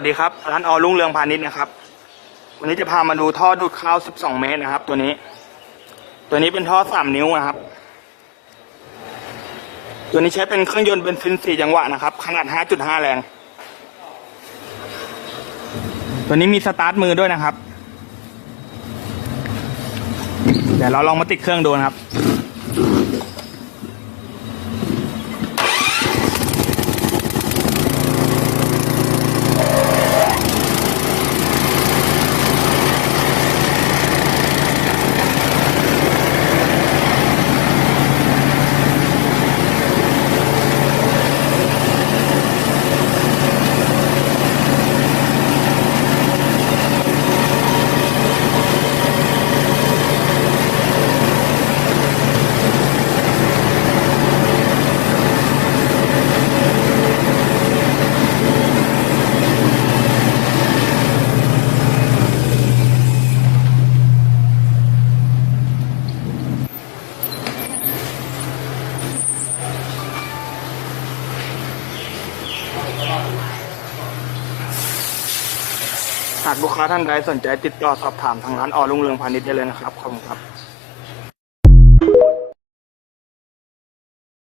สวัสดีครับ ร้านออรุ่งเรืองพาณิชย์นะครับ วันนี้จะพามาดูท่อดูดข้าว 12 เมตรนะครับ ตัวนี้ ตัวนี้เป็นท่อ 3 นิ้วนะครับ ตัวนี้ใช้เป็นเครื่องยนต์เป็นซิน4จังหวะนะครับ ขนาด 5.5 แรง ตัวนี้มีสตาร์ทมือด้วยนะครับ เดี๋ยวเราลองมาติดเครื่องดูนะครับ หากลูกค้าท่านใดสนใจติดต่อสอบถามทางร้านออลุงเรืองพาณิชย์ได้เลยนะครับขอบคุณครับ